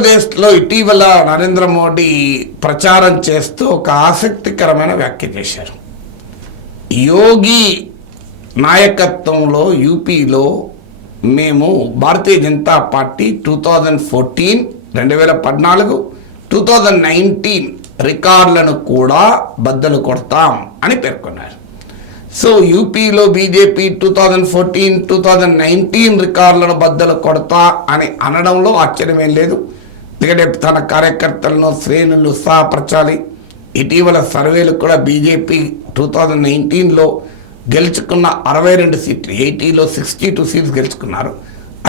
ఆంధ్రప్రదేశ్లో ఇటీవల నరేంద్ర మోడీ ప్రచారం చేస్తూ ఒక ఆసక్తికరమైన వ్యాఖ్య చేశారు. యోగి నాయకత్వంలో యూపీలో మేము Bharatiya Janata party two thousand fourteen రెండు వేల పద్నాలుగు టూ థౌజండ్ నైన్టీన్ రికార్డులను కూడా బద్దలు కొడతాం అని పేర్కొన్నారు. సో యూపీలో BJP two thousand fourteen two thousand nineteen రికార్డులను బద్దలు కొడతా అని అనడంలో ఆశ్చర్యమేం లేదు. ఎందుకంటే తన కార్యకర్తలను శ్రేణులు ఉత్సాహపరచాలి ఇటీవల సర్వేలు కూడా బీజేపీ టూ థౌజండ్ నైన్టీన్లో గెలుచుకున్న అరవై రెండు సీట్లు ఎయిటీలో సిక్స్టీ టూ సీట్స్ గెలుచుకున్నారు.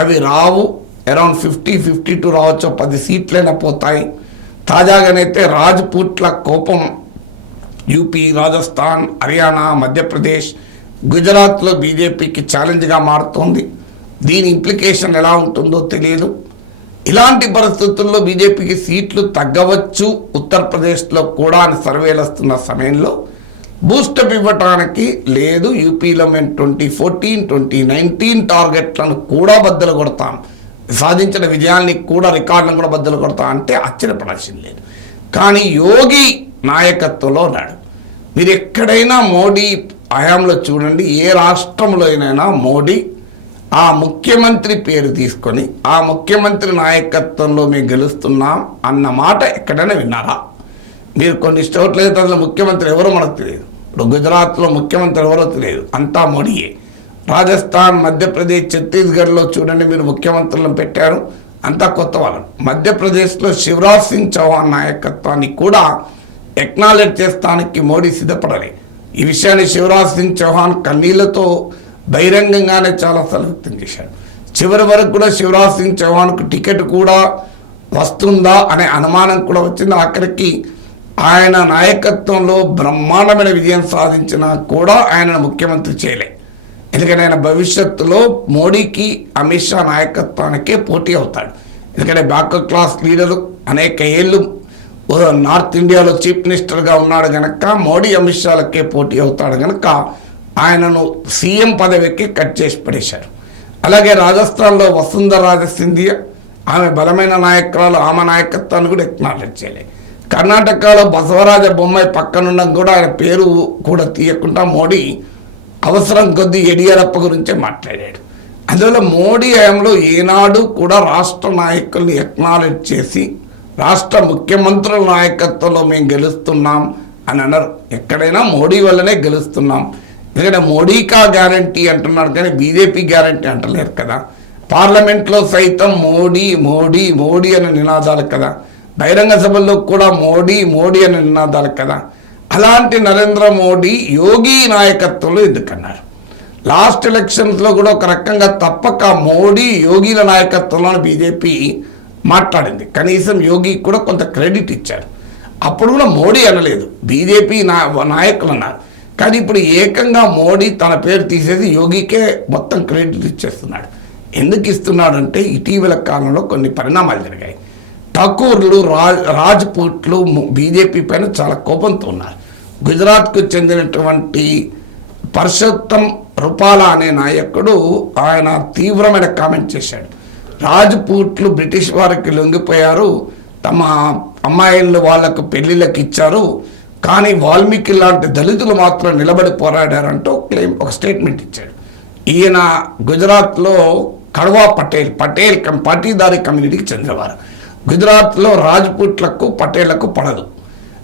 అవి రావు అరౌండ్ ఫిఫ్టీ ఫిఫ్టీ టూ రావచ్చు పది సీట్లైనా పోతాయి. తాజాగానైతే రాజ్పూట్ల కోపం యూపీ రాజస్థాన్ హర్యానా మధ్యప్రదేశ్ గుజరాత్లో బీజేపీకి ఛాలెంజ్గా మారుతోంది. దీని ఇంప్లికేషన్ ఎలా ఉంటుందో తెలియదు. ఇలాంటి పరిస్థితుల్లో బీజేపీకి సీట్లు తగ్గవచ్చు. ఉత్తరప్రదేశ్లో కూడా అని సర్వేలు వస్తున్న సమయంలో బూస్టప్ ఇవ్వటానికి లేదు. యూపీలో మేము ట్వంటీ ఫోర్టీన్ ట్వంటీ నైన్టీన్ టార్గెట్లను కూడా బద్దలు కొడతాం. సాధించిన విజయాల్ని కూడా రికార్డులను కూడా బద్దలు కొడతాం అంటే ఆశ్చర్యపడాల్సింది లేదు. కానీ యోగి నాయకత్వంలో ఉన్నాడు. మీరు ఎక్కడైనా మోడీ హయాంలో చూడండి ఏ రాష్ట్రంలో అయినా మోడీ ఆ ముఖ్యమంత్రి పేరు తీసుకొని ఆ ముఖ్యమంత్రి నాయకత్వంలో మేము గెలుస్తున్నాం అన్న మాట ఎక్కడైనా విన్నారా? మీరు కొన్ని చోట్ల అయితే అసలు ముఖ్యమంత్రి ఎవరో మనకు తెలియదు. ఇప్పుడు గుజరాత్లో ముఖ్యమంత్రి ఎవరో తెలియదు. అంతా మోడీయే. రాజస్థాన్ మధ్యప్రదేశ్ ఛత్తీస్గఢ్లో చూడండి మీరు ముఖ్యమంత్రులను పెట్టారు. అంతా కొత్త వాళ్ళు. మధ్యప్రదేశ్లో శివరాజ్ సింగ్ చౌహాన్ నాయకత్వాన్ని కూడా ఎక్నాలెడ్జ్ చేస్తానికి మోడీ సిద్ధపడాలి. ఈ విషయాన్ని శివరాజ్ సింగ్ చౌహాన్ కన్నీళ్ళతో బహిరంగంగానే చాలా వ్యక్తం చేశాడు. చివరి వరకు కూడా శివరాజ్ సింగ్ చౌహాన్కు టికెట్ కూడా వస్తుందా అనే అనుమానం కూడా వచ్చింది. ఆఖరికి ఆయన నాయకత్వంలో బ్రహ్మాండమైన విజయం సాధించినా కూడా ఆయన ముఖ్యమంత్రి చేయలే. ఎందుకంటే ఆయన భవిష్యత్తులో మోడీకి అమిత్ షా నాయకత్వానికే పోటీ అవుతాడు. ఎందుకంటే బ్యాక్ క్లాస్ లీడరు అనేక ఏళ్ళు నార్త్ ఇండియాలో చీఫ్ మినిస్టర్గా ఉన్నాడు కనుక మోడీ అమిత్ షాలకే పోటీ అవుతాడు కనుక ఆయనను సీఎం పదవికి కట్ చేసి పడేశారు. అలాగే రాజస్థాన్లో వసుంధరాజ సింధియా ఆమె బలమైన నాయకురాలు ఆమె నాయకత్వాన్ని కూడా ఎక్నాలెడ్జ్ చేయలేదు కర్ణాటకలో బసవరాజ బొమ్మాయి పక్కనున్న కూడా ఆయన పేరు కూడా తీయకుండా మోడీ అవసరం కొద్దీ యడియూరప్ప గురించే మాట్లాడాడు. అందువల్ల మోడీ హయాంలో ఏనాడు కూడా రాష్ట్ర నాయకుల్ని ఎక్నాలెడ్జ్ చేసి రాష్ట్ర ముఖ్యమంత్రుల నాయకత్వంలో మేము గెలుస్తున్నాం అని అన్నారు. ఎక్కడైనా మోడీ వల్లనే గెలుస్తున్నాం. ఎందుకంటే మోడీకా గ్యారంటీ అంటున్నారు కానీ బీజేపీ గ్యారంటీ అంటలేరు కదా. పార్లమెంట్లో సైతం మోడీ మోడీ మోడీ అనే నినాదాలు కదా. బహిరంగ సభల్లో కూడా మోడీ మోడీ అనే నినాదాలు కదా. అలాంటి నరేంద్ర మోడీ యోగి నాయకత్వంలో ఎందుకన్నారు? లాస్ట్ ఎలక్షన్స్లో కూడా ఒక రకంగా తప్పక మోడీ యోగిల నాయకత్వంలో బీజేపీ మాట్లాడింది. కనీసం యోగికి కూడా కొంత క్రెడిట్ ఇచ్చారు. అప్పుడు కూడా మోడీ అనలేదు. బీజేపీ నా నాయకులు అన్నారు. కానీ ఇప్పుడు ఏకంగా మోడీ తన పేరు తీసేసి యోగికే మొత్తం క్రెడిట్ ఇచ్చేస్తున్నాడు. ఎందుకు ఇస్తున్నాడు అంటే ఇటీవల కాలంలో కొన్ని పరిణామాలు జరిగాయి. ఠాకూర్లు రాజ్ రాజ్పూట్లు బీజేపీ పైన చాలా కోపంతో ఉన్నారు. గుజరాత్కు చెందినటువంటి పర్షోత్తం రూపాల అనే నాయకుడు ఆయన తీవ్రమైన కామెంట్ చేశాడు. రాజ్పూట్లు బ్రిటిష్ వారికి లొంగిపోయారు తమ అమ్మాయిలు వాళ్ళకు పెళ్ళిళ్ళకి ఇచ్చారు కానీ వాల్మీకి లాంటి దళితులు మాత్రం నిలబడి పోరాడారంటూ క్లెయిమ్ ఒక స్టేట్మెంట్ ఇచ్చాడు. ఈయన గుజరాత్లో కడవా పటేల్ పటేల్ కం పాటీదారి కమ్యూనిటీకి చెందినవారు. గుజరాత్లో రాజ్పూట్లకు పటేళ్ళకు పడదు.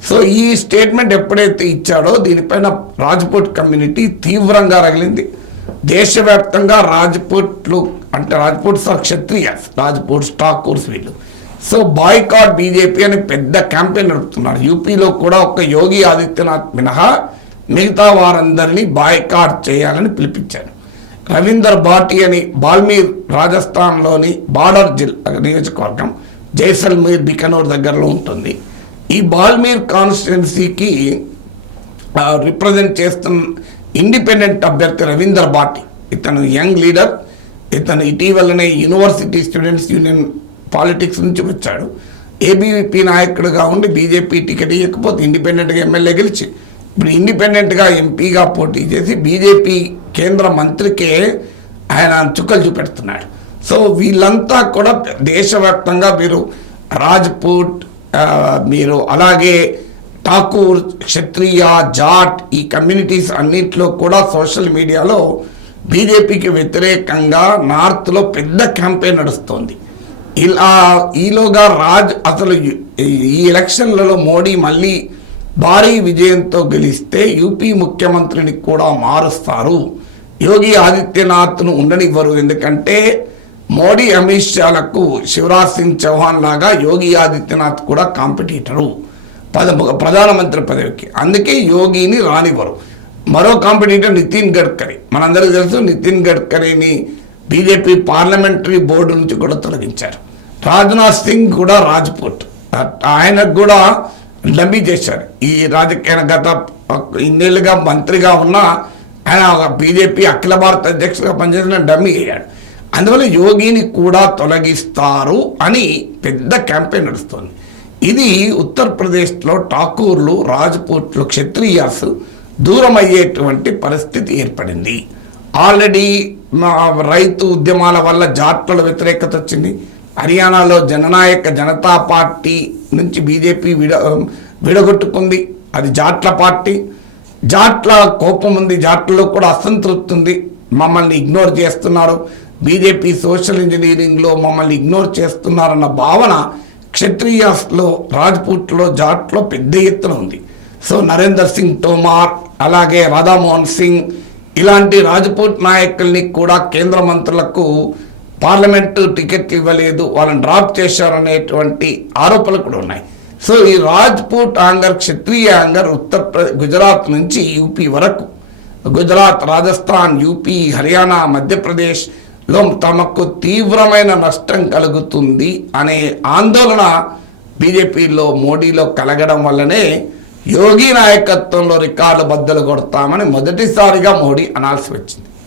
సో ఈ స్టేట్మెంట్ ఎప్పుడైతే ఇచ్చాడో దీనిపైన రాజ్పూట్ కమ్యూనిటీ తీవ్రంగా రగిలింది. దేశవ్యాప్తంగా రాజ్పూట్లు అంటే రాజ్పూట్ సార్ క్షత్రియస్ రాజ్పూట్ ఠాకూర్స్ వీళ్ళు. సో బాయ్కాట్ బీజేపీ అని పెద్ద క్యాంపెయిన్ నడుపుతున్నారు. యూపీలో కూడా ఒక యోగి ఆదిత్యనాథ్ మినహా మిగతా వారందరినీ బాయ్కాట్ చేయాలని పిలిపించారు. రవీందర్ భాటి అని బాల్మీర్ రాజస్థాన్లోని బార్డర్ జిల్లా నియోజకవర్గం జైసల్మీర్ బికనూర్ దగ్గరలో ఉంటుంది. ఈ బాల్మీర్ కాన్స్టిట్యున్సీకి రిప్రజెంట్ చేస్తున్న ఇండిపెండెంట్ అభ్యర్థి రవీందర్ భాటి. ఇతను యంగ్ లీడర్ ఇతను ఇటీవలనే యూనివర్సిటీ స్టూడెంట్స్ యూనియన్ పాలిటిక్స్ నుంచి వచ్చాడు. ఏబీవీపీ నాయకుడుగా ఉండి బీజేపీ టికెట్ ఇవ్వకపోతే ఇండిపెండెంట్గా ఎమ్మెల్యే గెలిచి ఇప్పుడు ఇండిపెండెంట్గా ఎంపీగా పోటీ చేసి బీజేపీ కేంద్ర మంత్రికే ఆయన చుక్కలు చూపెడుతున్నాడు. సో వీళ్ళంతా కూడా దేశవ్యాప్తంగా మీరు రాజ్పూట్ మీరు అలాగే ఠాకూర్ క్షత్రియ జాట్ ఈ కమ్యూనిటీస్ అన్నింటిలో కూడా సోషల్ మీడియాలో బీజేపీకి వ్యతిరేకంగా నార్త్లో పెద్ద క్యాంపెయిన్ నడుస్తోంది. ఇలా ఈలోగా రాజ్ అసలు ఈ- ఎలక్షన్లలో మోడీ మళ్ళీ భారీ విజయంతో గెలిస్తే యూపీ ముఖ్యమంత్రిని కూడా మారుస్తారు. యోగి ఆదిత్యనాథ్ను ఉండనివ్వరు. ఎందుకంటే మోడీ అమిత్ షాలకు శివరాజ్ సింగ్ చౌహాన్ లాగా యోగి ఆదిత్యనాథ్ కూడా కాంపిటీటరు. పద ప్రధానమంత్రి పదవికి. అందుకే యోగిని రానివ్వరు. మరో కాంపిటీటర్ నితిన్ గడ్కరీ. మనందరికీ తెలుసు నితిన్ గడ్కరీని బీజేపీ పార్లమెంటరీ బోర్డు నుంచి కూడా తొలగించారు. రాజ్నాథ్ సింగ్ కూడా రాజ్పూట్ ఆయనకు కూడా డమ్మీ చేశారు. ఈ రాజకీయ గత ఇన్నేళ్ళుగా మంత్రిగా ఉన్న ఆయన ఒక బీజేపీ అఖిల భారత అధ్యక్షుడిగా పనిచేసిన డమ్మీ అయ్యాడు. అందువల్ల యోగిని కూడా తొలగిస్తారు అని పెద్ద క్యాంపెయిన్ నడుస్తుంది. ఇది ఉత్తరప్రదేశ్లో ఠాకూర్లు రాజ్పూట్లు క్షత్రియాస్ దూరం అయ్యేటువంటి పరిస్థితి ఏర్పడింది. ఆల్రెడీ మా రైతు ఉద్యమాల వల్ల జాట్ల వ్యతిరేకత వచ్చింది. హర్యానాలో జననాయక జనతా పార్టీ నుంచి బీజేపీ విడ విడగొట్టుకుంది. అది జాట్ల పార్టీ. జాట్ల కోపం ఉంది. జాట్లలో కూడా అసంతృప్తి ఉంది. మమ్మల్ని ఇగ్నోర్ చేస్తున్నారు. బీజేపీ సోషల్ ఇంజనీరింగ్లో మమ్మల్ని ఇగ్నోర్ చేస్తున్నారన్న భావన క్షత్రియాస్లో రాజ్పూట్లో జాట్లో పెద్ద ఎత్తున ఉంది. సో నరేందర్ సింగ్ తోమార్ అలాగే రాధామోహన్ సింగ్ ఇలాంటి రాజ్పూట్ నాయకుల్ని కూడా కేంద్ర మంత్రులకు పార్లమెంటు టికెట్ ఇవ్వలేదు వాళ్ళని డ్రాప్ చేశారనేటువంటి ఆరోపణలు కూడా ఉన్నాయి. సో ఈ రాజ్పూట్ ఆంగర్ క్షత్రియ ఆంగర్ ఉత్తరప్రదేశ్ గుజరాత్ నుంచి యూపీ వరకు గుజరాత్ రాజస్థాన్ యూపీ హర్యానా మధ్యప్రదేశ్లో తమకు తీవ్రమైన నష్టం కలుగుతుంది అనే ఆందోళన బీజేపీలో మోడీలో కలగడం వల్లనే యోగి నాయకత్వంలో రికార్డు బద్దలు కొడతామని మొదటిసారిగా మోడీ అనాల్సి వచ్చింది.